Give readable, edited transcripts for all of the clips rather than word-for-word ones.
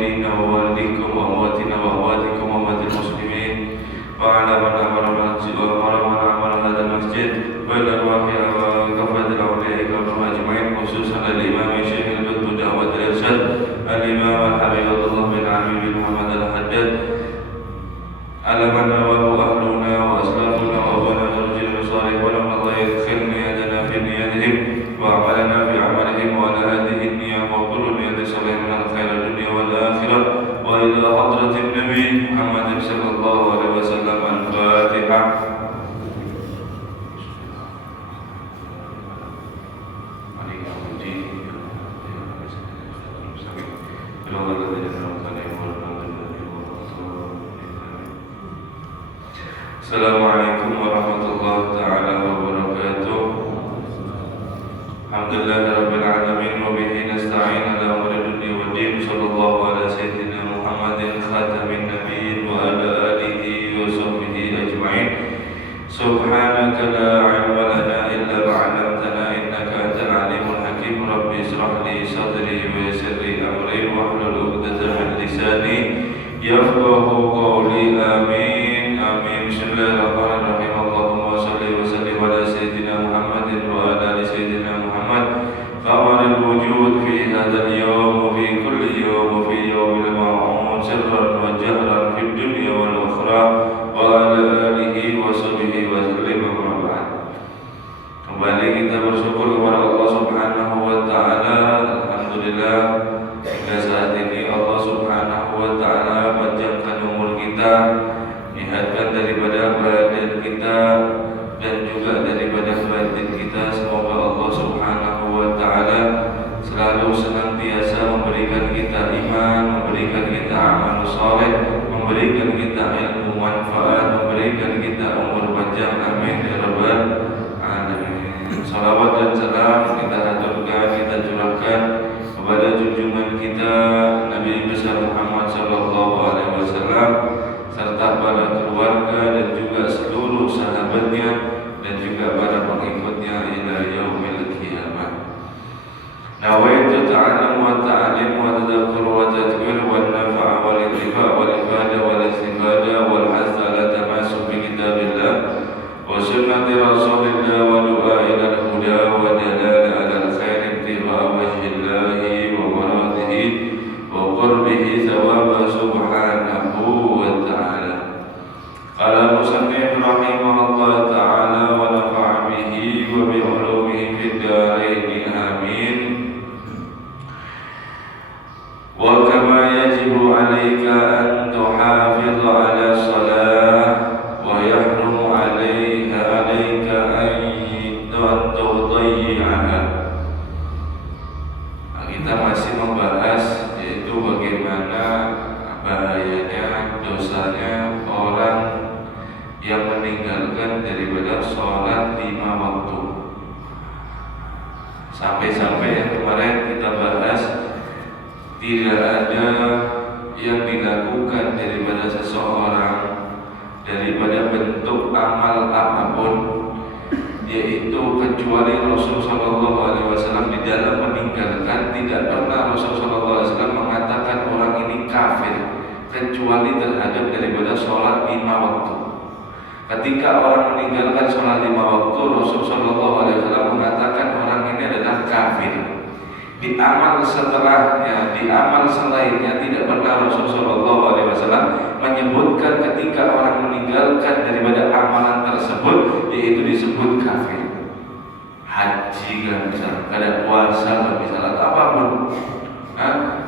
والدينا ووالديكم وأمواتنا وأمواتكم وأموات المسلمين وعلى من أمر هذا المسجد وإلى أرواح كافة الأولياء والروح أجمعين خصوصا الإمام الشيخ القطب دعوة الإرشاد الإمام الحبيب الله بن عمي بن محمد الحداد على من نواه أهلنا وأسلافنا وأبونا ورجل صالح ولم الله يدخل نيادنا في نيادهم وعملنا في عملهم وعلى هذه النية وكل نية صالح من الخير الدنيا والآخرة وإلى حضرة النبي محمد صلى الله عليه وسلم الفاتحة. Assalamualaikum warahmatullahi ta'ala wabarakatuh. Alhamdulillahirabbil alamin wa bihi nasta'in ala umuri dunya waddin. Sallallahu ala sayyidina Muhammadin khatamin nabiyyin wa ala alihi wa sahbihi ajma'in. Subhanaka la ilma lana illa ma 'allamtana innaka antal alimul hakim. Rabbi ishrah li sadri wa yassir li amri wahlul 'uqdatam min lisani yafqahu qawli. Amin. Bismillahirrahmanirrahim. Allahumma shalli wa sallim ala sayyidina Muhammadin wa ala ali sayyidina Muhammad qamaril wujud fi hadzal yawm wa fi kulli yawm wa fi yawmil ma'un sirran wa jahran fid dunya wal ukhra wa ala alihi wa sahbihi wa sallim. Amma ba'd. Kembali kita bersyukur kepada Allah Subhanahu wa taala. Alhamdulillah hingga saat ini Allah Subhanahu wa taala panjangkan umur kita, nihatkan daripada badan kita dan juga daripada batin kita. Semoga Allah Subhanahu wa ta'ala selalu senantiasa memberikan kita iman, memberikan kita amal saleh, memberikan kita ilmu manfaat, memberikan kita umur panjang. Amin ya rabbal alamin. Salawat dan salam kita haturkan, kita curahkan kepada junjungan kita Nabi besar Muhammad sallallahu alaihi wasallam serta para keluarga dan juga seluruh sahabatnya dan juga para pengikutnya ila yaumil qiyamah. Nawaitu ta'allum wa ta'lim wa tadhakkur wa tadhkir wa nafa'a wal intifa' wal ifada wal istifada wal hazza ala tamassuk bi kitabillah wa sunnati rasulillah wa du'a ila al-huda wa dalala ala al-khair ibtigha'a wajhillahi wa maradihi wa qurbihi thawaba subhanahu wa ta'ala. Qala musannif rahimahullah ta'ala wa nafa'a bihi wa bi ulumihi fid dharain. Amin. Wa kama yajibu 'alaika an tuhafidha 'ala shalah wa yahrumu 'alayka an tudayyi'aha. Kita masih membahas yaitu bagaimana bahayanya, dosanya orang yang meninggalkan daripada sholat 5 waktu. Sampai-sampai yang kemarin kita bahas, tidak ada yang dilakukan daripada seseorang daripada bentuk amal apapun, yaitu kecuali Rasul sallallahu alaihi wasallam di dalam meninggalkan. Tidak pernah Rasul sallallahu alaihi wasallam mengatakan orang ini kafir kecuali terhadap daripada sholat 5 waktu. Ketika orang meninggalkan sholat 5 waktu, Rasul sallallahu alaihi wasallam mengatakan orang ini adalah kafir. Di amal setelahnya, di amal selainnya tidak pernah Rasul sallallahu alaihi wasallam menyebutkan ketika orang meninggalkan daripada amalan tersebut yaitu disebut kafir. Haji kan misalnya, ada puasa misalnya, apapun.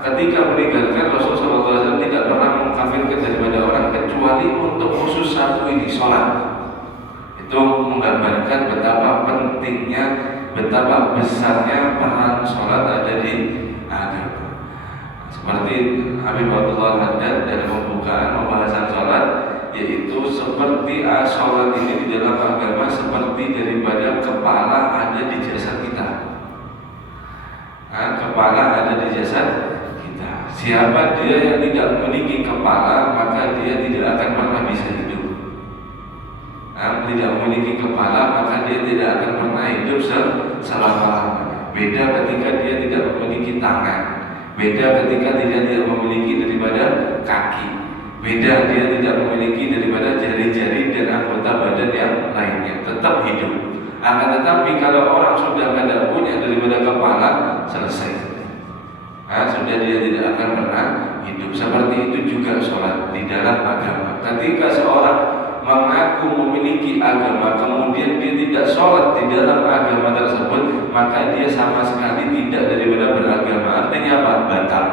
Ketika meninggalkan, Rasul sallallahu alaihi wasallam tidak pernah mengkafirkan daripada orang kecuali untuk khusus satu ini, sholat. Itu menggambarkan betapa pentingnya, betapa besarnya peran sholat ada di agama. Seperti Habib Abdullah Haddad dalam pembahasan sholat, yaitu seperti sholat ini di dalam agama seperti daripada kepala ada di jasad kita. Kepala ada di jasad kita. Siapa dia yang tidak memiliki kepala, maka dia tidak akan pernah bisa hidup. Tidak memiliki kepala, maka dia tidak akan pernah hidup selama-lamanya. Beda ketika dia tidak memiliki tangan. Beda ketika dia tidak memiliki daripada kaki. Beda dia tidak memiliki daripada jari-jari dan anggota badan yang lainnya. Tetap hidup. Akan tetapi kalau orang sudah tidak punya daripada kepala, selesai. Sudah dia tidak akan pernah hidup. Seperti itu juga sholat di dalam agama. Ketika seorang mengaku memiliki agama, kemudian dia tidak sholat di dalam agama tersebut, maka dia sama sekali tidak daripada beragama. Artinya apa? Batal.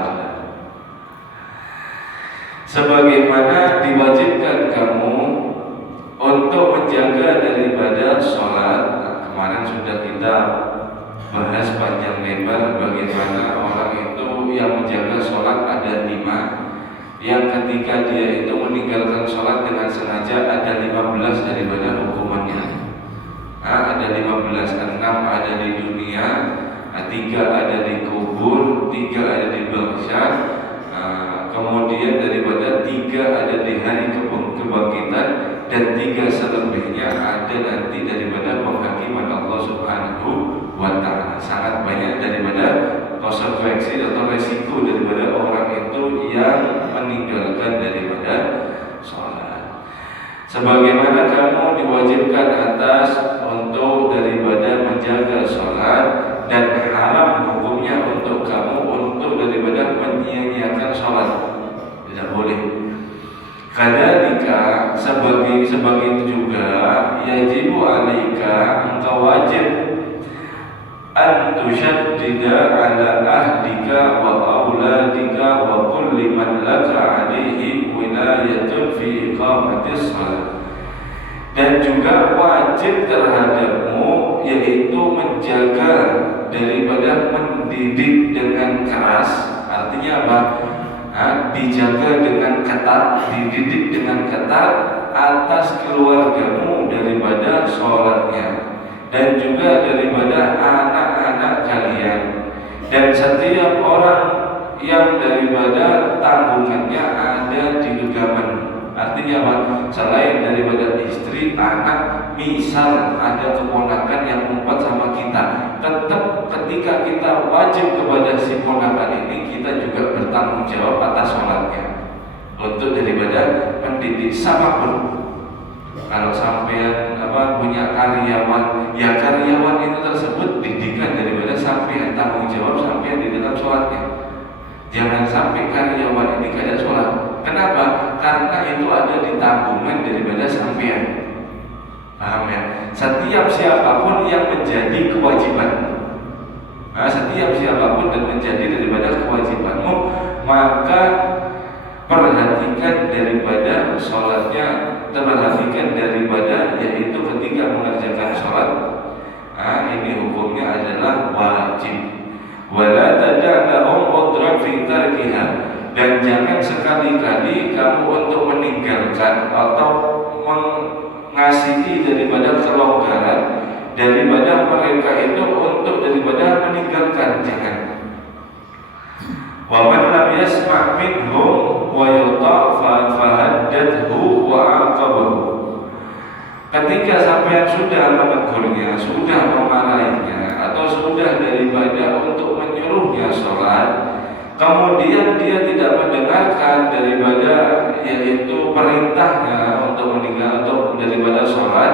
Sebagaimana diwajibkan kamu untuk menjaga daripada sholat. Kemarin sudah kita bahas panjang lebar bagaimana orang itu yang menjaga sholat ada 5. Yang ketika dia itu meninggalkan sholat dengan sengaja ada 15 daripada hukumannya. Ada 15, 6 ada di dunia, 3 ada di kubur, 3 ada di barzakh, kemudian daripada 3 ada di hari kebangkitan, dan 3 selebihnya ada nanti daripada penghakiman Allah Subhanahu wa Ta'ala. Sangat banyak daripada konsekuensi atau resiko daripada orang itu yang meninggalkan daripada sholat. Sebagaimana kamu diwajibkan atas untuk daripada menjaga sholat, dan haram hukumnya untuk kamu untuk daripada menyia-nyiakan sholat. Tidak boleh. Kadzalika sebagai itu juga yajibu alaika, engkau wajib an tushaddida ala ahlika wa auladika wa kulli man laka alaihi wilayatun fi iqamatis shalah. Dan juga wajib terhadapmu yaitu menjaga daripada mendidik dengan keras. Artinya apa? Dijaga dengan ketat, dididik dengan ketat atas keluargamu daripada sholatnya, dan juga daripada anak-anak kalian, dan setiap orang yang daripada tanggungannya ada di genggaman. Artinya apa? Selain daripada istri, anak, misal ada keponakan yang umpat sama kita, tetap ketika kita wajib kepada si ponakan ini, kita juga bertanggung jawab atas sholatnya untuk daripada mendidik. Sama pun kalau sampean punya karyawan, ya karyawan itu tersebut didikan daripada sampean, tanggung jawab sampean di dalam sholatnya. Jangan sampai karyawan ini kada sholat. Kenapa? Karena itu ada di tanggungan daripada sampean. Paham ya? Setiap siapapun yang menjadi kewajiban, setiap siapapun dan menjadi daripada kewajibanmu, maka perhatikan daripada sholatnya, terperhatikan daripada yaitu ketika mengerjakan sholat. Ini hukumnya adalah wajib. Wala tada'lahum udran fi tarkiha, dan jangan sekali-kali kamu untuk meninggalkan atau mengasihi daripada kelonggaran daripada mereka itu untuk daripada meninggalkan. Jangan. Wa man lam yasma' minhum wa yuta' fahaddathu wa 'aqabahu. Ketika sampai sudah menegurnya, sudah memarahinya, atau sudah daripada untuk menyuruhnya sholat, kemudian dia tidak mendengarkan daripada yaitu perintahnya untuk meninggal atau daripada sholat,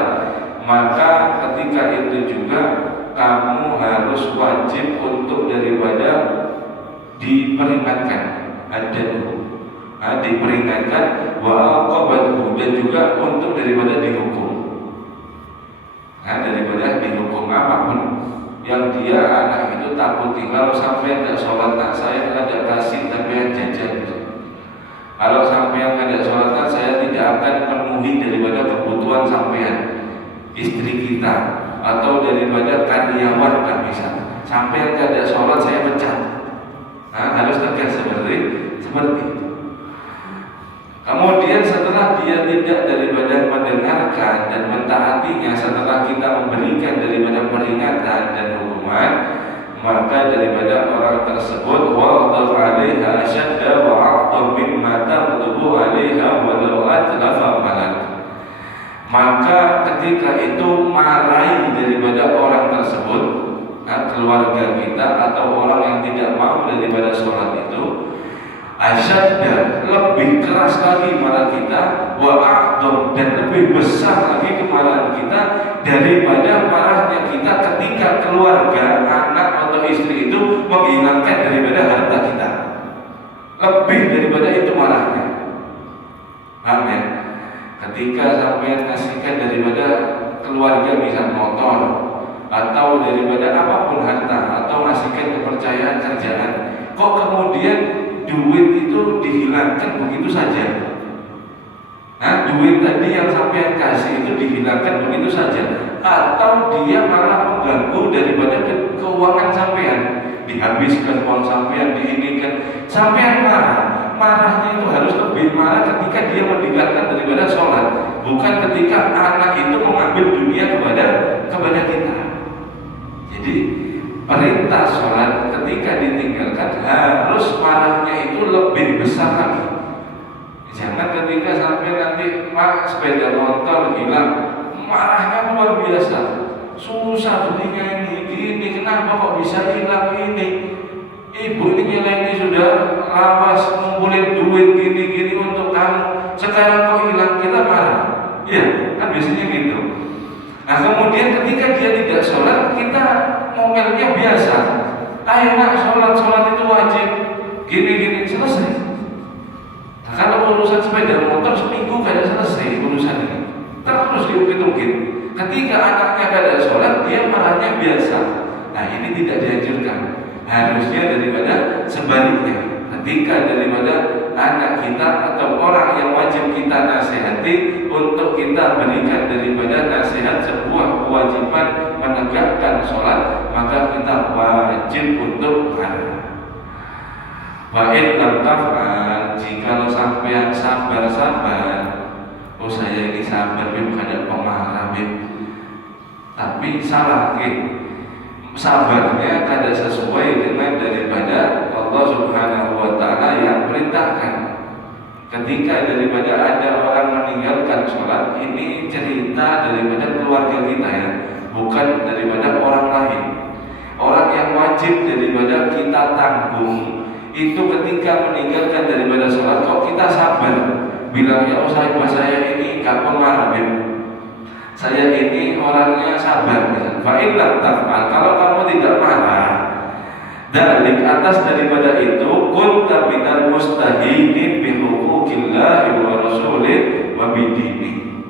maka ketika itu juga kamu harus wajib untuk daripada diperingatkan, diperingatkan wa aqabathu, dan juga untuk daripada dihukum. Daripada dihukum apapun yang dia anak itu takuti. Kalau sampai tidak sholat, saya tidak kasih sampai jajan. Kalau sampai tidak sholat, saya tidak akan penuhi daripada kebutuhan sampean, istri kita, atau daripada karyawan tak bisa. Sampai tidak sholat, saya pecat. Harus tegas seperti itu. Kemudian setelah dia tidak daripada mendengarkan dan mentaatinya, setelah kita memberikan daripada peringatan dan hukuman, maka daripada orang tersebut wa'adhaf 'alaiha asyadda wa a'dham mimma taqdubu 'alaiha walau atlafa malak. Maka ketika itu marahi daripada orang tersebut, keluarga kita atau orang yang tidak mau daripada sholat itu, asyadda, lebih keras lagi marah kita, wa a'dham, dan lebih besar lagi kemarahan kita daripada marahnya kita ketika keluarga, anak atau istri itu menghilangkan daripada harta kita. Lebih daripada itu marahnya. Paham ya? Ketika sampai ngasihkan daripada keluarga, misal motor atau daripada apapun harta, atau ngasihkan kepercayaan kerjaan, kok kemudian duit itu dihilangkan begitu saja. Nah, duit tadi yang sampean kasih itu dihilangkan begitu saja, atau dia malah mengganggu daripada keuangan sampean, dihabiskan uang sampean, diinikan, sampean marahnya itu harus lebih marah ketika dia meninggalkan daripada sholat, bukan ketika anak itu mengambil dunia kepada kita. Jadi perintah sholat ketika ditinggalkan harus marahnya itu lebih besar lagi. Jangan ketika sampai nanti sepeda motor hilang, marahnya luar biasa, susah belinya ini, kenapa kok bisa hilang ini? Ibu ini nyalain ini sudah lawas ngumpulin duit gini untuk kamu, sekarang kok hilang, kita marah. Iya, kan biasanya gitu. Nah kemudian ketika dia tidak sholat, kita ngomelnya biasa. Ayo nak sholat itu wajib, gini selesai. Nah, kalau urusan sepeda motor seminggu gak ada selesai urusan ini, terus diungkit-ungkit. Ketika anaknya gak ada sholat, dia marahnya biasa. Nah ini tidak dianjurkan. Harusnya daripada sebaliknya. Ketika daripada anak kita atau orang yang wajib kita nasihati, untuk kita berikan daripada nasihat sebuah kewajiban menegakkan sholat, maka kita wajib untuk marah. Wa in lam taf'al, jika sampai sabar, oh saya ini sabar, bukan ada pemarah, tapi salah gitu. Sabarnya kada sesuai dengan daripada Allah Subhanahu wa ta'ala yang perintahkan. Ketika daripada ada orang meninggalkan sholat, ini cerita daripada keluarga kita ya, bukan daripada orang lain. Orang yang wajib daripada kita tanggung itu ketika meninggalkan daripada sholat, kok kita sabar, bilangnya oh saya ini gak pemarah, saya ini orangnya sabar. Fa'in lam taf'al, kalau kamu tidak marah, dalik atas daripada itu, kunta minal mustahinin bihuquqillahi wa rasulih wa bidini,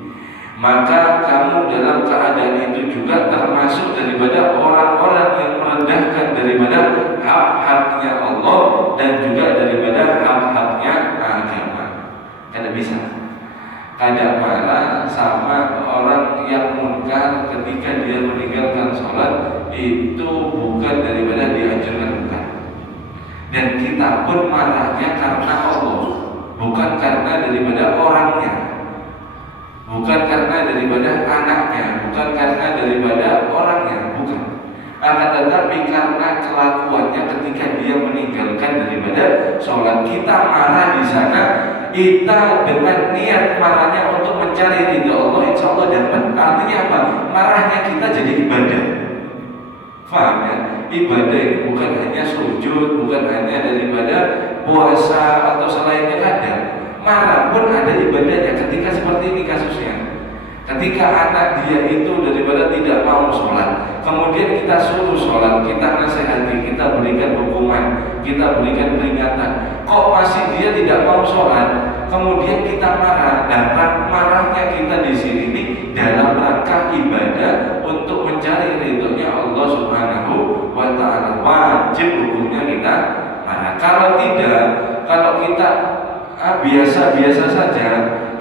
maka kamu dalam keadaan itu juga termasuk daripada orang-orang yang merendahkan daripada hak-haknya Allah dan juga daripada hak-haknya agama. Kada bisa kada marah sama orang yang munkar ketika dia meninggalkan sholat, itu bukan daripada dianjurkan, bukan. Dan kita pun marahnya karena Allah, bukan karena daripada orangnya, bukan karena daripada anaknya, bukan karena daripada orangnya, bukan. Akan tetapi karena kelakuannya ketika dia meninggalkan daripada sholat, kita marah di sana. Kita dengan niat marahnya untuk mencari ridha Allah, insya Allah dapat. Artinya apa? Marahnya kita jadi ibadah. Faham ya? Ibadah ini bukan hanya sujud, bukan hanya daripada puasa atau selainnya, ada. Marah pun ada ibadahnya. Ketika seperti ini kasusnya, ketika anak dia itu daripada tidak mau sholat, kemudian kita suruh sholat, kita nasihati, kita berikan hukuman, kita berikan peringatan, kok masih dia tidak mau sholat, kemudian kita marah. Dan marahnya kita di sini ini dalam rangka ibadah untuk mencari ridhonya Allah Subhanahu wa ta'ala, wajib hukumnya kita marah. Kalau tidak, kalau kita biasa-biasa saja,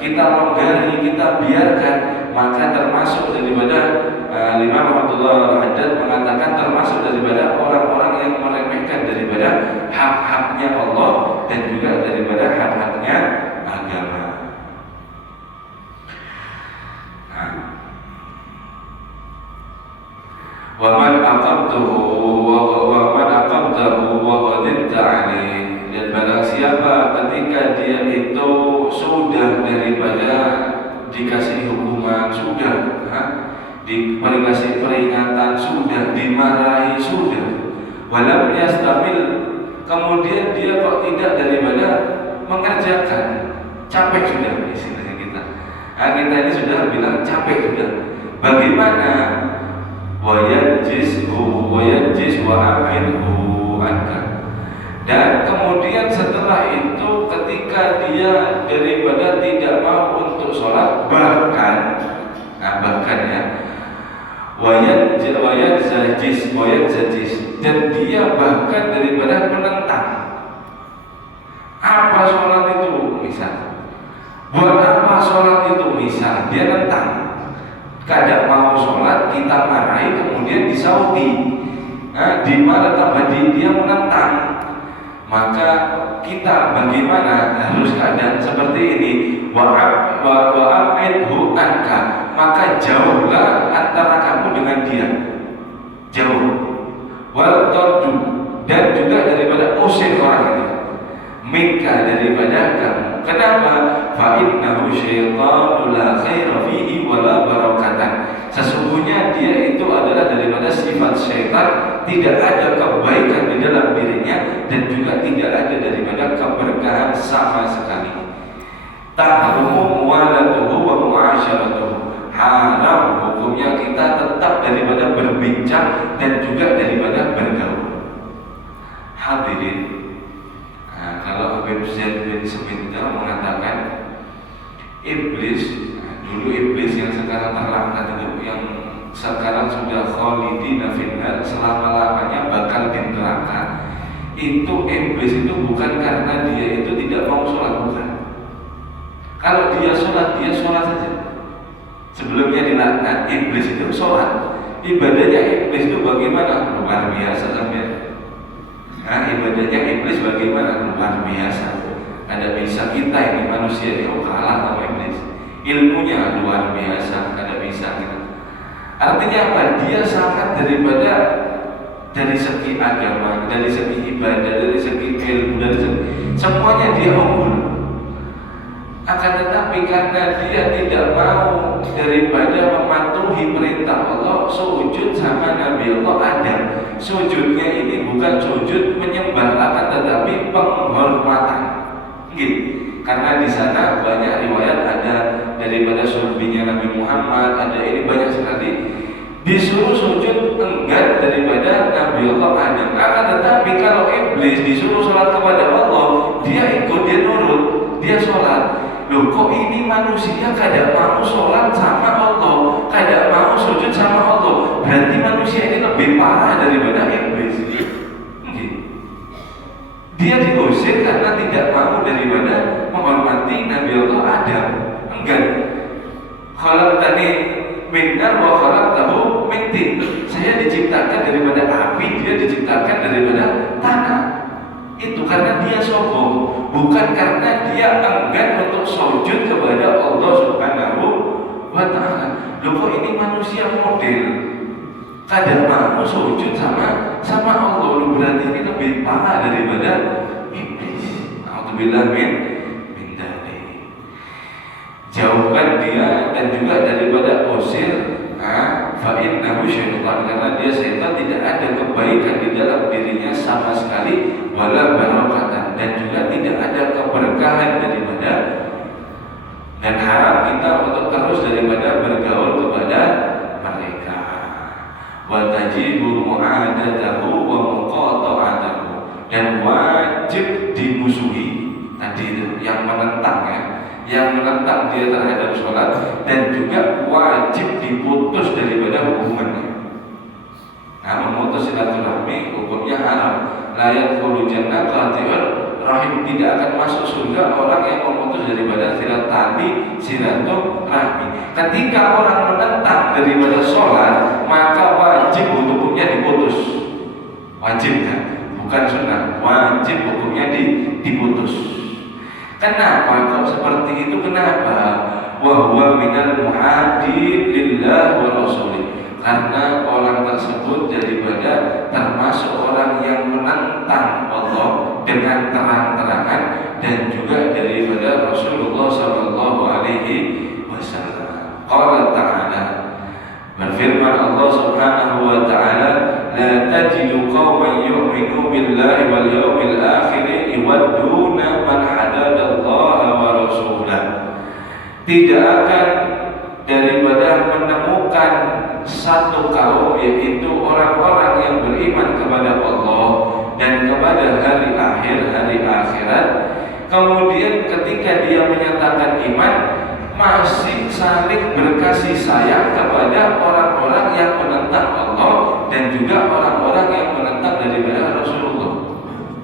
kita longgari, kita biarkan, maka termasuk daripada Imam Abdullah Al-Haddad mengatakan termasuk daripada orang-orang yang meremehkan daripada hak-haknya Allah dan juga daripada hak-haknya agama. Wa man aqamtahu wa qadimta alaihi, dan barang siapa ketika dia itu sudah daripada dikasih hukuman, sudah dikasih peringatan sudah, dimarahi sudah, walam yastamil, kemudian dia kok tidak daripada mengerjakan, capek sudah istilahnya kita. Nah, kita ini sudah bilang capek sudah. Bagaimana? Wayanjis wa amilhu anka. Dan kemudian setelah itu ketika dia daripada tidak mau untuk sholat, bahkan ya, wayanzajis, dan dia bahkan daripada menentang. Apa sholat itu? Misal, buat apa sholat itu? Misal, dia tentang. Kadang mau sholat, kita marahi, kemudian disauti. Nah, dimana tambah dia menentang. Maka kita bagaimana? Harus keadaan seperti ini. Wa'abidhu anka, maka jauhlah antara kamu dengan dia. Jauh. Wal tardu, dan juga daripada usir orang ini. Minka, daripada kamu. Kenapa? Fa'innahu syaitanu la khaira fihi wa la barakatan. Sesungguhnya dia itu adalah daripada sifat syaitan, tidak ada kebaikan di dalam dirinya dan juga tidak ada daripada keberkahan sama sekali. Tahrumu muwalatuhu wa mu'asyaratuhu, haram hukumnya kita tetap daripada berbincang dan juga daripada bergaul. Hadirin, kalau Habib Zaid bin Seminta mengatakan iblis, dulu iblis yang sekarang terlaknat itu, yang sekarang sudah khalidina finnar, selama-lamanya bakal di neraka, itu iblis itu bukan karena dia itu tidak mau sholat, bukan. Kalau dia sholat saja. Sebelumnya dilaknat, iblis itu sholat. Ibadahnya iblis itu bagaimana? Luar biasa sampai. Nah, ibadahnya iblis bagaimana? Luar biasa. Ada bisa kita ini manusia ini kalah sama iblis. Ilmunya luar biasa, ada bisa kita. Artinya apa? Dia sangat daripada dari segi agama, dari segi ibadah, dari segi ilmu, dari segi semuanya dia unggul. Akan tetapi karena dia tidak mau daripada mematuhi perintah Allah, sujud sama Nabi Allah Adam. Sujudnya ini bukan sujud menyembah, akan tetapi penghormatan. Gitu. Karena di sana banyak riwayat, ada daripada sulbinya Nabi Muhammad, ada ini banyak sekali disuruh sujud enggan daripada Nabi Allah Adam. Akan tetapi kalau iblis disuruh sholat kepada Allah, dia ikut, dia nurut, dia sholat. Loh, kok ini manusia kadang mau sholat sama Allah, kadang mau sujud sama Allah, berarti manusia ini lebih parah daripada iblis. Dia diusir karena tidak mau daripada menghormati Nabi Allah Adam. Enggan. Khalaqtani min nar wa khalaqtahu min tin. Saya diciptakan daripada api, dia diciptakan daripada tanah. Itu karena dia sombong, bukan karena dia enggan untuk sujud kepada Allah Subhanahu wa ta'ala. Loh, kok ini manusia model kadang mau sujud sama Allah, lu berarti ini lebih parah daripada iblis. Alhamdulillah min dari. Jauhkan dia dan juga daripada usir. Fa'innahu syaitan, karena dia syaitan, tidak ada kebaikan di dalam dirinya sama sekali, wala barakatan, dan juga tidak ada keberkahan daripada, dan haram kita untuk terus daripada bergaul kepada mereka. Wa tajibu mu'adatahu wa muqata'atahu, dan wajib dimusuhi. Tadi itu yang menentang ya, yang menentang dia terhadap sholat, dan juga wajib diputus daripada hubungannya. Nah, memutus silaturahmi hukumnya haram. La yadkhulu jannah qati'ur rahim, tidak akan masuk surga orang yang memutus daripada silaturahmi. Ketika orang menentang daripada sholat, maka wajib hukumnya diputus. Wajib kan? Bukan sunnah, wajib hukumnya diputus. Kenapa kok seperti itu? Kenapa? Wa huwa minal muhadin lillah wa rasulih. Karena orang tersebut daripada termasuk orang yang menentang Allah dengan terang-terangan, dan juga daripada Rasulullah sallallahu alaihi wasallam. Qala ta'ala, berfirman qauman yu'minu billahi wal yawmil akhir yuwadduna man hadadallaha wa rasulah. Tidak akan daripada menemukan satu kaum, yaitu orang-orang yang beriman kepada Allah dan kepada hari akhir, hari akhirat, kemudian ketika dia menyatakan iman masih saling berkasih sayang kepada orang-orang yang menentang Allah dan juga orang-orang yang menentang daripada Rasulullah.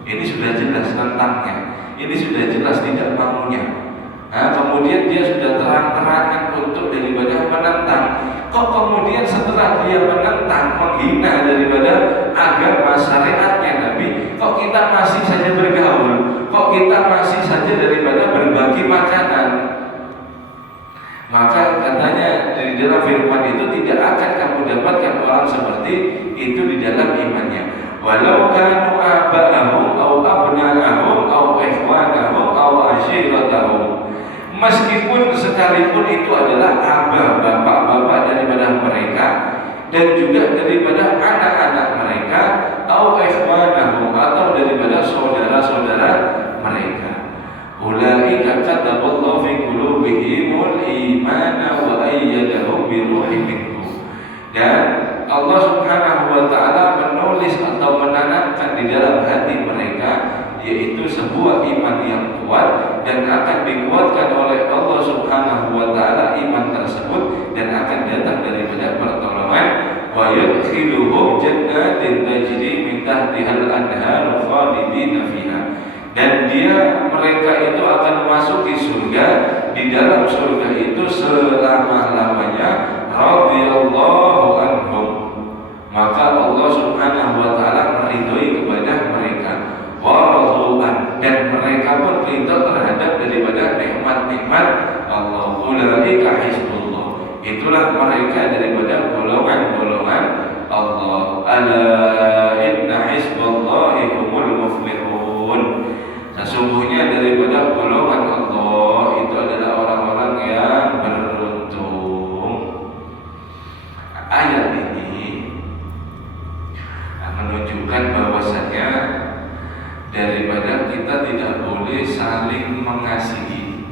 Ini sudah jelas tentangnya, ini sudah jelas tidak maunya. Nah, kemudian dia sudah terang-terangan untuk daripada menentang. Kok kemudian setelah dia menentang, menghina daripada agama syariatnya Nabi, kok kita masih saja bergaul, kok kita masih saja daripada berbagi makanan? Maka katanya dari dalam firman itu tidak akan kamu dapatkan orang seperti itu di dalam imannya. Walau kanu aba'ahum au abna'ahum au ikhwanahum au ashiratahum. Meskipun sekalipun itu adalah abah, bapak-bapak daripada mereka dan juga daripada anak-anak mereka, au ikhwanahum, atau daripada saudara-saudara mereka. Ulaika kataballahu fi qulubihimul imana wa ayyadahum bi ruhin minhu. Dan Allah Subhanahu wa taala menulis atau menanamkan di dalam hati mereka yaitu sebuah iman yang kuat dan akan dikuatkan oleh Allah Subhanahu wa taala iman tersebut dan akan datang daripada pertolongan. Wa yudkhiluhum jannatin tajri min tahtihal anhar khalidina fiha. Dan mereka itu akan memasuki surga, di dalam surga itu selama-lamanya, radhiyallahu anhum. Maka Allah Subhanahu wa taala meridhoi kepada mereka, waradu'an, dan mereka pun ridha terhadap daripada nikmat-nikmat Allah. Ulaika hizbullah, itulah mereka daripada golongan-golongan Allah. Ala inna hizballahi humul muflihun. Sesungguhnya daripada golongan Allah itu adalah orang-orang yang beruntung. Ayat ini menunjukkan bahwasanya daripada kita tidak boleh saling mengasihi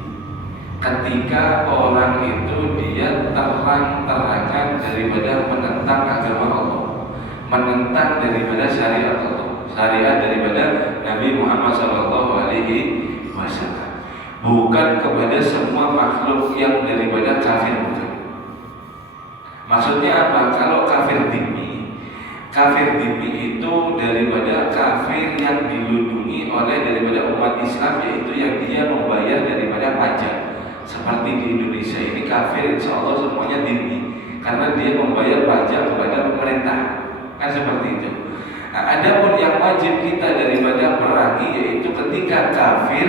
ketika orang itu dia terang-terangan daripada menentang agama Allah, menentang daripada syariat Allah, syariat daripada Nabi Muhammad SAW, bukan kepada semua makhluk yang daripada kafir, bukan. Maksudnya apa? Kalau kafir dhimmi itu daripada kafir yang dilindungi oleh daripada umat Islam, yaitu yang dia membayar daripada pajak. Seperti di Indonesia ini kafir insya Allah semuanya dhimmi karena dia membayar pajak kepada pemerintah, kan seperti itu. Nah, ada pun yang wajib kita daripada perangi yaitu ketika kafir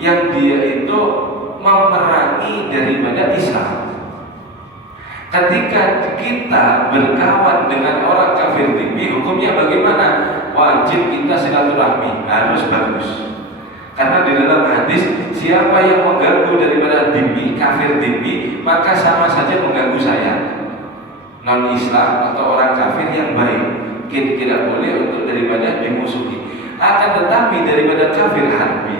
yang dia itu memerangi daripada Islam. Ketika kita berkawan dengan orang kafir dhimmi, hukumnya bagaimana? Wajib kita silaturahmi, harus bagus. Karena di dalam hadis, siapa yang mengganggu daripada dhimmi, kafir dhimmi, maka sama saja mengganggu saya. Non-Islam atau orang kafir yang baik tidak boleh untuk daripada dimusuhi. Akan tetapi daripada kafir harbi,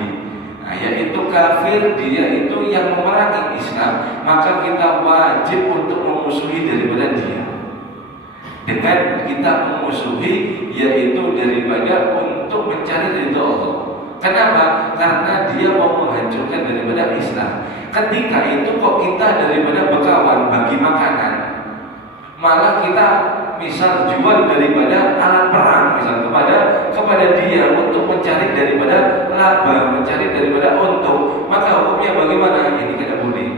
nah, yaitu kafir dia itu yang memerangi Islam, maka kita wajib untuk memusuhi daripada dia. Dengan kita memusuhi yaitu daripada untuk mencari ridha Allah. Kenapa? Karena dia mau menghancurkan daripada Islam. Ketika itu kok kita daripada berkawan bagi makanan, malah kita misal jual daripada alat perang misal kepada dia untuk mencari daripada laba, mencari daripada untung, maka hukumnya bagaimana? Ini tidak boleh.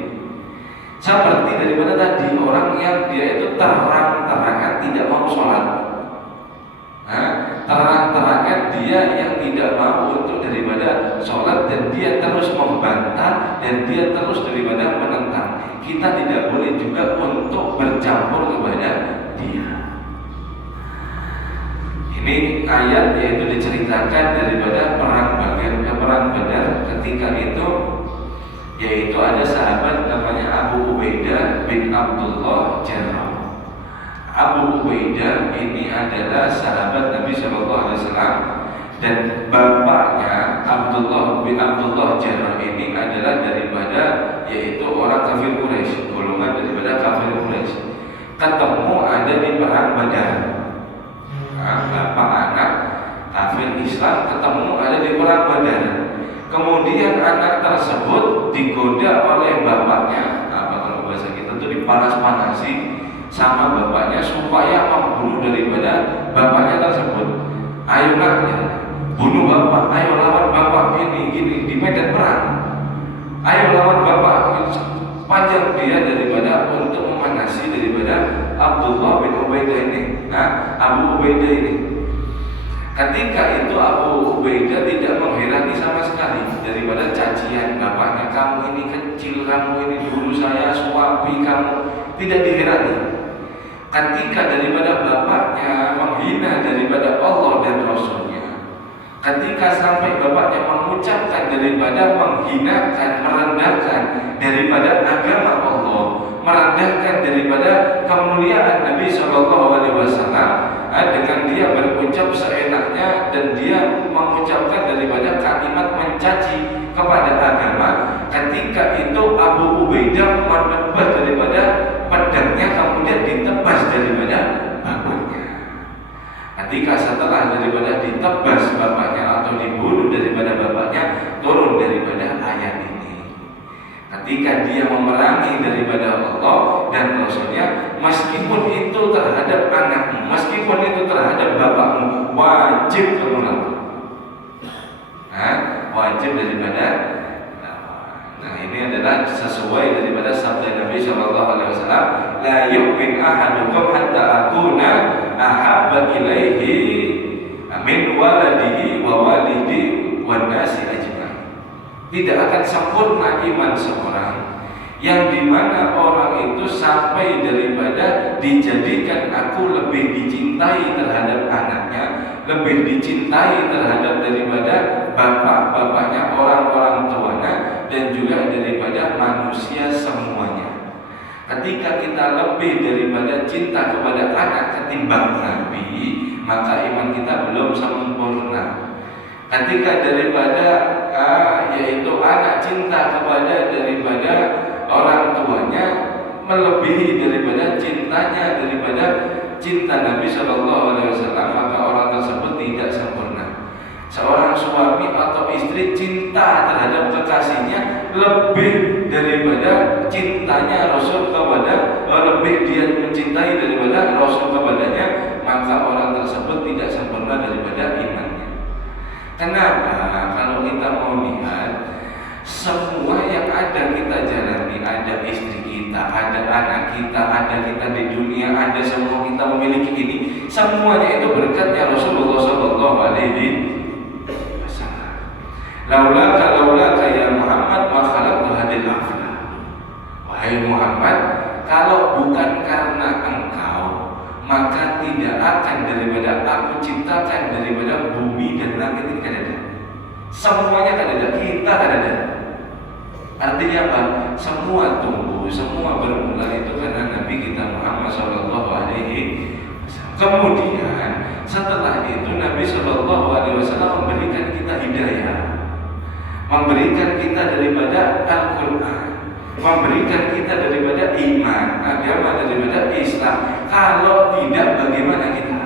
Seperti daripada tadi orang yang dia itu terang-terangan tidak mau sholat, terang-terangan dia yang tidak mau untuk daripada sholat dan dia terus membantah dan dia terus daripada menentang. Kita tidak boleh juga untuk bercampur kepada dia. Ini ayat yaitu diceritakan daripada perang Badar ketika itu, yaitu ada sahabat namanya Abu Ubaidah bin Abdullah Jarrah. Abu Ubaidah ini adalah sahabat Nabi Shallallahu Alaihi Wasallam, dan bapaknya Abdullah bin Abdullah Jarrah ini adalah daripada, yaitu orang kafir Quraisy, golongan daripada kafir Quraisy. Ketemu ada di perang Badar. Bapak anak kafir Islam ketemu ada di perang Badar. Kemudian anak tersebut digoda oleh bapaknya, kalau bahasa kita itu dipanas-panasi sama bapaknya supaya membunuh daripada bapaknya tersebut. Ayo nak, bunuh bapak, ayo lawan bapak ini gini di medan perang. Ayo lawan bapak. Panjang dia daripada untuk memanasi daripada Abdullah bin Ubaidah ini. Abu Ubaidah ini. Ketika itu Abu Ubaidah tidak menghiraukan sama sekali daripada cacian bapaknya, kamu ini kecil, kamu ini dulu saya suapi kamu, tidak dihiraukan. Ketika daripada bapaknya menghina daripada Allah dan Rasulnya, ketika sampai bapaknya mengucapkan daripada menghinakan, merendahkan daripada agama Allah, merendahkan daripada kemuliaan Nabi SAW, dengan dia berucap seenaknya dan dia mengucapkan daripada kalimat mencaci kepada agama, ketika itu Abu Ubaidah menebas daripada pedangnya, kemudian ditebas daripada bapaknya. Ketika setelah daripada ditebas bapaknya atau dibunuh daripada bapaknya, turun daripada ayat ini. Ketika dia memerangi daripada Allah dan Rasulnya, meskipun itu terhadap anakmu, meskipun itu terhadap bapakmu, wajib kamu lakukan. Wajib daripada. Nah, ini adalah sesuai daripada sabda Nabi Shallallahu Alaihi Wasallam, la yu'min ahadukum hatta akuna ahabba ilaihi min waladihi wa walidi wan nasi ajma'in. Tidak akan sempurna iman seorang yang dimana orang itu sampai daripada dijadikan aku lebih dicintai terhadap anaknya, lebih dicintai terhadap daripada bapak-bapaknya, orang-orang tuanya, dan juga daripada manusia semuanya. Ketika kita lebih daripada cinta kepada anak ketimbang Nabi, maka iman kita belum sempurna. Ketika daripada yaitu anak cinta kepada daripada orang tuanya melebihi daripada cintanya daripada cinta Nabi Shallallahu Alaihi Wasallam, maka orang tersebut tidak sempurna. Seorang suami atau istri cinta terhadap kekasihnya lebih daripada cintanya Rasul kepada, lebih dia mencintai daripada Rasul kepadanya, maka orang tersebut tidak sempurna daripada imannya. Kenapa? Kalau kita mau lihat semua yang ada kita jalani, ada istri kita, ada anak kita, ada kita di dunia, ada semua kita memiliki ini, semuanya itu berkatnya Rasulullah Shallallahu Alaihi Wasallam. Laulaka ya Muhammad ma khalaqtu hadil afla. Wahai Muhammad, kalau bukan karena engkau, maka tidak akan daripada aku ciptakan daripada bumi dan langit ini kan ada. Semuanya kan ada, kita kan ada. Artinya apa? Semua tumbuh, semua bermula itu karena Nabi kita Muhammad Shallallahu Alaihi Wasallam. Kemudian setelah itu Nabi Shallallahu Alaihi Wasallam memberikan kita hidayah, memberikan kita daripada Al-Quran, memberikan kita daripada iman, agama daripada Islam. Kalau tidak, bagaimana kita?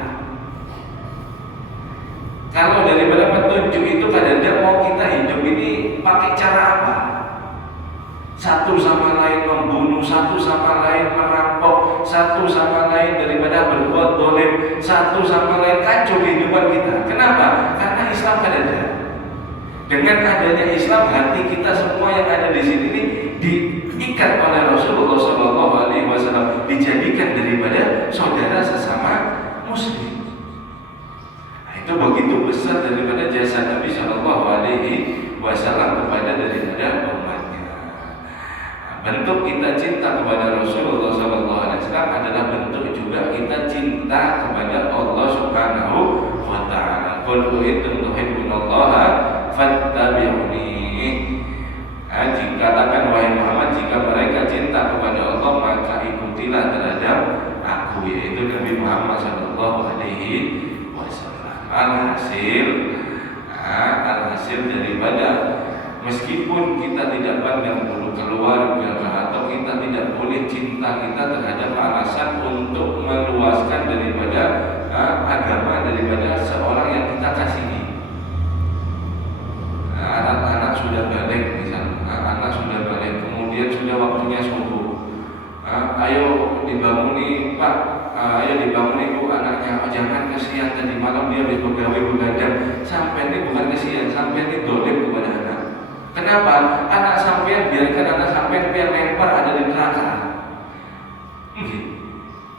Kalau daripada petunjuk itu kadang-kadang mau kita hidup ini pakai cara apa? Satu sama lain membunuh, satu sama lain merampok, satu sama lain daripada berbuat dolim, satu sama lain kacau kehidupan kita. Kenapa? Karena Islam ada. Dengan adanya Islam, hati kita semua yang ada di sini ini diikat oleh Rasulullah SAW, dijadikan daripada saudara sesama Muslim. Itu begitu besar daripada jasa Nabi Shallallahu Alaihi Wasallam kepada daripada umatnya. Bentuk kita cinta kepada Rasulullah Shallallahu Alaihi Wasallam adalah bentuk juga kita cinta kepada Allah Subhanahu Wa Taala. Qul in tuhibbunallaha fattabi'uni. Katakan wahai Muhammad, jika mereka cinta kepada Allah maka ikutilah terhadap aku, yaitu Muhammad sallallahu alaihi wasallam. Alhasil daripada meskipun kita tidak pandang bulu keluarga atau kita tidak boleh cinta kita terhadap alasan untuk meluaskan daripada agama daripada seorang yang kita kasihi. Anak-anak sudah balik misalnya, anak sudah balik, kemudian sudah waktunya subuh. Ayo dibanguni Pak, ayo dibanguni Bu anaknya. Jangan kesian tadi malam dia habis pegawai begadang. Sampai ini bukan kesian, sampai ini dolim kepada anak. Kenapa? Anak sampean biarkan anak sampean biar lempar ada di neraka.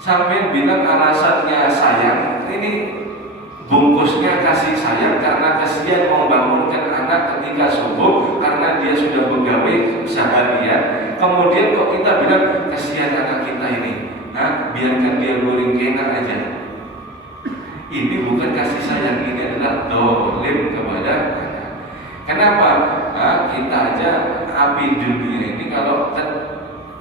Sampean bilang alasannya sayang, ini bungkusnya kasih sayang karena kesian membangunkan anak ketika subuh karena dia sudah pegawai seharian. Kemudian kok kita bilang kesian anak kita ini, biarkan dia goreng enak aja. Ini bukan kasih sayang, ini adalah dolim kepada anak. Kenapa? Kita aja api dunia ini kalau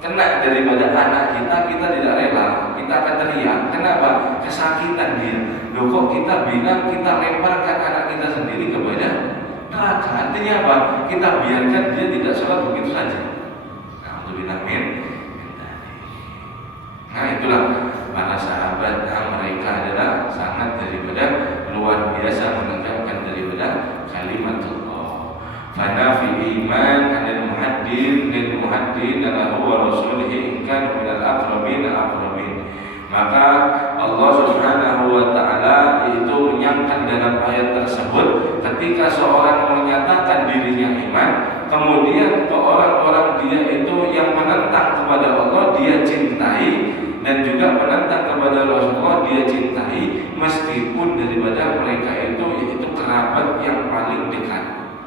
kena daripada anak kita tidak rela, kita akan teriak. Kenapa? Kesakitan dia. Loh kok kita bilang kita lemparkan anak kita sendiri kepada neraka? Artinya apa? Kita biarkan dia tidak sholat begitu saja. Alhamdulillah. Nah itulah para sahabat, mereka adalah sangat daripada luar biasa menegakkan daripada kalimat Allah. Fana fi iman anil muhaddin lil muhaddin lahu wa rasulihi in kanu minal aqrabin. Maka Allah Subhanahu wa taala itu menyangkan dalam ayat tersebut ketika seorang menyatakan dirinya iman, kemudian ke orang-orang dia itu yang menentang kepada Allah dia cintai, dan juga menentang kepada Rasulullah dia cintai, meskipun daripada mereka itu yaitu kerabat yang paling dekat.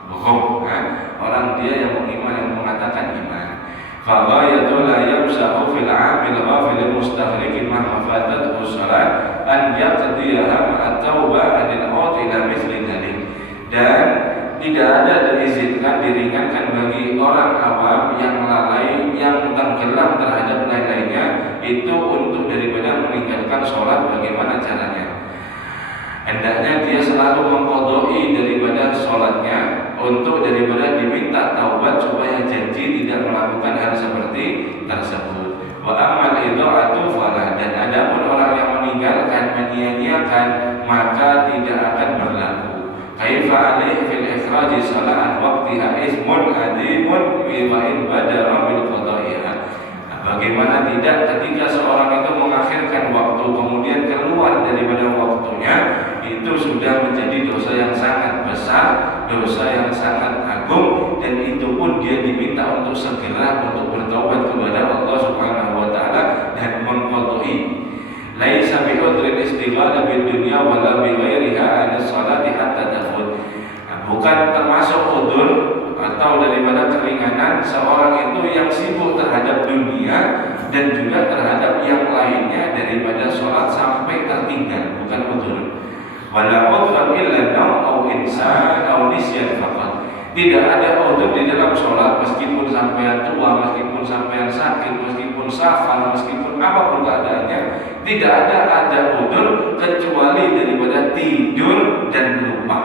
Bohong, orang dia yang beriman, yang mengatakan iman. Faghayatul la yamsa'u fil 'amil ghafil mustaghriqin ma fatathu shalat an yaqdiyaha ma'a taubah anil ila mithli dzalik. Dan tidak ada diizinkan diringankan bagi orang awam yang lalai, yang tenggelam terhadap lain-lainnya itu untuk daripada meninggalkan sholat. Bagaimana caranya? Hendaknya dia selalu mengqadai daripada sholatnya untuk daripada diminta taubat supaya janji tidak melakukan hal seperti tersebut. Wa amal idha'atu falah, dan adapun orang yang meninggalkan, menyia-nyiakan, maka tidak akan berlaku. Kaifa alaihi fil ikhraji salat waqtiha ismun adimun wa in badara bil qada'iha. Bagaimana tidak ketika seorang itu mengakhirkan waktu kemudian keluar daripada waktunya, itu sudah menjadi dosa yang sangat besar, dosa yang sangat agung, dan itu pun dia diminta untuk segera untuk bertaubat kepada Allah Subhanahu wa taala dan mengqadai. Laisa bi udrin istighala bid dunya wala bi ghairiha an salati hatta tafut. Bukan termasuk udzur atau daripada keringanan seorang itu yang sibuk terhadap dunia dan juga terhadap yang lainnya daripada sholat sampai tertinggal, bukan udzur. Wala udhra illa naum au insan au nisyan faqat. Tidak ada udzur di dalam sholat, meskipun sampean tua, meskipun sampean sakit, meskipun safar, meskipun apapun keadaannya, tidak ada udzur kecuali daripada tidur dan lupa.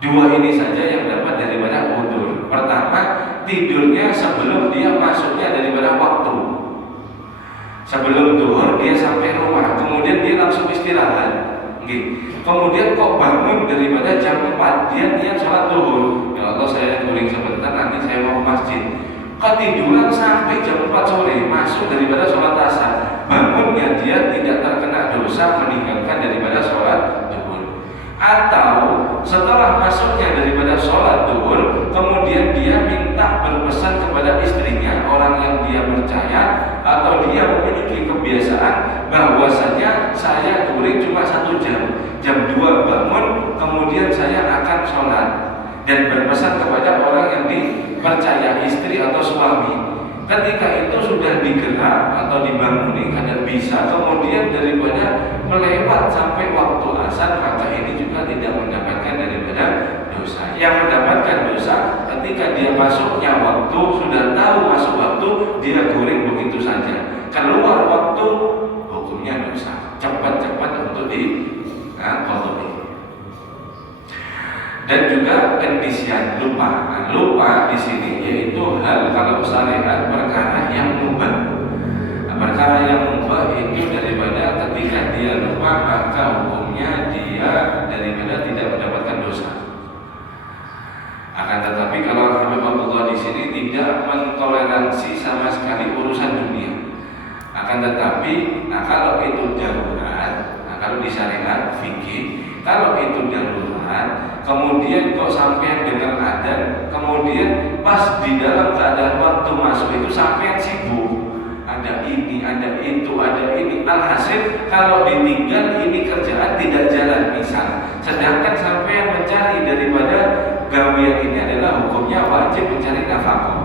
Dua ini saja yang dapat daripada udzur. Pertama, tidurnya sebelum dia masuknya daripada waktu. Sebelum zuhur dia sampai rumah, kemudian dia langsung istirahat. Kemudian kok bangun daripada jam 4, dia niat sholat zuhur. Ya Allah, saya guling sebentar, nanti saya mau ke masjid. Ketiduran sampai jam 4 sore, masuk daripada sholat asar. Bangunnya dia tidak terkena dosa meninggalkan daripada sholat zuhur. Atau setelah masuknya daripada sholat zuhur, kemudian dia minta berpesan kepada istrinya, orang yang dia percaya, atau dia memiliki kebiasaan bahwasanya saya guring cuma 1 jam, jam 2 bangun, kemudian saya akan sholat, dan berpesan kepada orang yang dipercaya, istri atau suami. Ketika itu sudah digerak atau dibangunin kadang bisa, kemudian daripada melewat sampai waktu asar, maka ini juga tidak mendapatkan daripada dosa. Yang mendapatkan dosa ketika dia masuknya waktu, sudah tahu masuk waktu, dia goreng begitu saja, keluar waktu, hukumnya dosa. cepat-cepat untuk diqadhi. Dan juga penisyan lupa. Lupa di sini yaitu hal kalau syariat perkara yang mubah. Perkara yang mubah itu daripada ketika dia lupa maka hukumnya dia daripada tidak mendapatkan dosa. Akan tetapi kalau Habib Abdullah di sini tidak mentoleransi sama sekali urusan dunia. Akan tetapi, kalau itu darurat, kalau di syariat fikih, kalau itu darurat, kemudian kok sampean dengar adzan, kemudian pas di dalam keadaan waktu masuk itu sampean sibuk. Ada ini, ada itu, ada ini. Alhasil kalau ditinggal ini kerjaan tidak jalan misal. Sedangkan sampean mencari daripada gawean ini adalah hukumnya wajib mencari nafkah.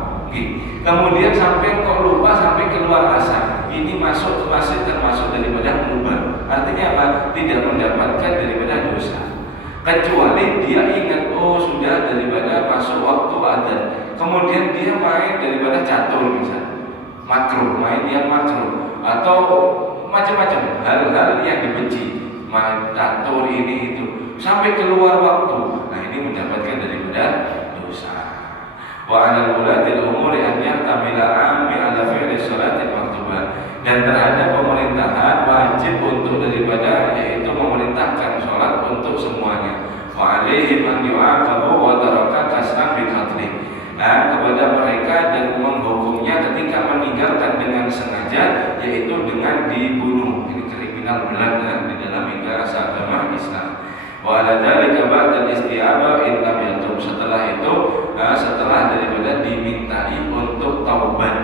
Kemudian sampai kok lupa sampai keluar asar. Ini masuk termasuk daripada mubah. Artinya apa? Tidak mendapatkan daripada dosa. Kecuali dia ingat sudah daripada masuk waktu adzan. Kemudian dia main daripada catur misalnya. Makruh, main yang makruh atau macam-macam hal-hal yang dibenci. Main catur ini itu sampai keluar waktu. Nah, ini mendapatkan daripada dosa. Wa 'alal wulatil umuri an yahtamila 'ammi 'ala fi'li sholatil maktubah. Dan terhadap pemerintahan wajib untuk daripada yaitu memerintahkan sholat untuk semuanya. Wa 'alaihim an yu'aqabu wa taraka kasran bi qatli. Nah, kepada mereka dan menghukumnya ketika meninggalkan dengan sengaja yaitu dengan dibunuh. Ini kriminal berat di dalam agama Islam. Wa ala dzalika ba'da isti'aba in lam yatub. Setelah itu setelah daripada dimintai untuk taubat.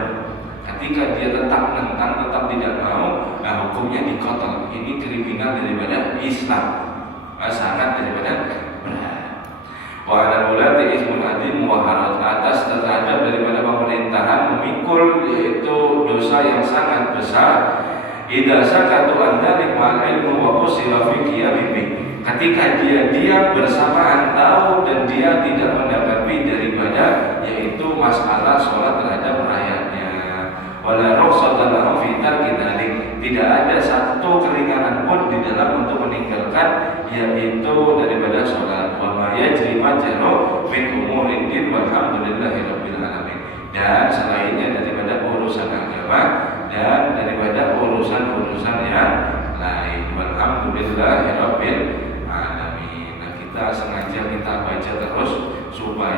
Ketika dia tetap menentang, tetap tidak mau, hukumnya dikotal. Ini kriminal daripada Islam. Sangat daripada berat. Wa ala ulati ismun adim wa harat. Atas terhadap daripada pemerintahan memikul yaitu dosa yang sangat besar. Idza sakatu an dzalik ma'al ilmu wa qusira fi qiyamih. Ketika dia diam bersamaan tahu dan dia tidak mendapati daripada yaitu masalah sholat terhadap rakyatnya. Wala rukhsatan lahum fi tarki dzalik. Tidak ada satu keringanan pun di dalam untuk meninggalkan yaitu daripada sholat. Wa ma yajri majra min umurid din walhamdulillahirabbil alamin. Dan selainnya daripada urusan agama dan daripada urusan-urusan yang lain. Walhamdulillahirabbil alamin. Nah, kita sengaja kita baca terus supaya